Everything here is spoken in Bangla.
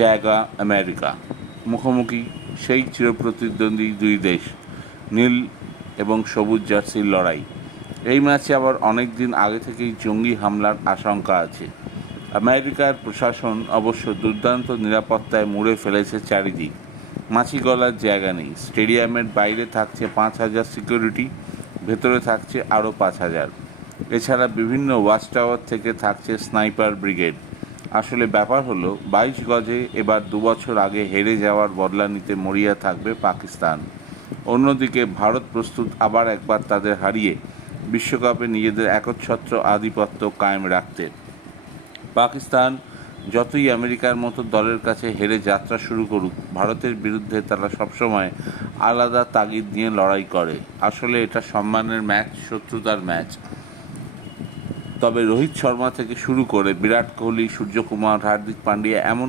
জায়গা আমেরিকা। মুখোমুখি সেই চিরপ্রতিদ্বন্দ্বী দুই দেশ, নীল এবং সবুজ জার্সির লড়াই। এই ম্যাচে আবার অনেক দিন আগে থেকেই জঙ্গি হামলার আশঙ্কা আছে। আমেরিকার প্রশাসন অবশ্য দুর্দান্ত নিরাপত্তায় মুড়ে ফেলেছে চারিদিক। মাছি গলার জায়গা নেই। স্টেডিয়ামের বাইরে থাকছে 5,000 সিকিউরিটি, ভেতরে থাকছে আরও 5,000। এছাড়া বিভিন্ন ওয়াচ টাওয়ার থেকে থাকছে স্নাইপার ব্রিগেড। আসলে ব্যাপার হলো 22 গজে এবার 2 বছর আগে হেরে যাওয়ার বদলা নিতে মরিয়া থাকবে পাকিস্তান। অন্যদিকে ভারত প্রস্তুত আবার একবার তাদের হারিয়ে বিশ্বকাপে নিজেদের একচ্ছত্র আধিপত্য কায়েম রাখতে। পাকিস্তান যতই আমেরিকার মতো দলের কাছে হেরে যাত্রা শুরু করুক, ভারতের বিরুদ্ধে তারা সবসময় আলাদা তাগিদ নিয়ে লড়াই করে। আসলে এটা সম্মানের ম্যাচ, শত্রুতার ম্যাচ। তবে রোহিত শর্মা থেকে শুরু করে বিরাট কোহলি, সূর্যকুমার, হার্দিক পান্ডিয়া এমন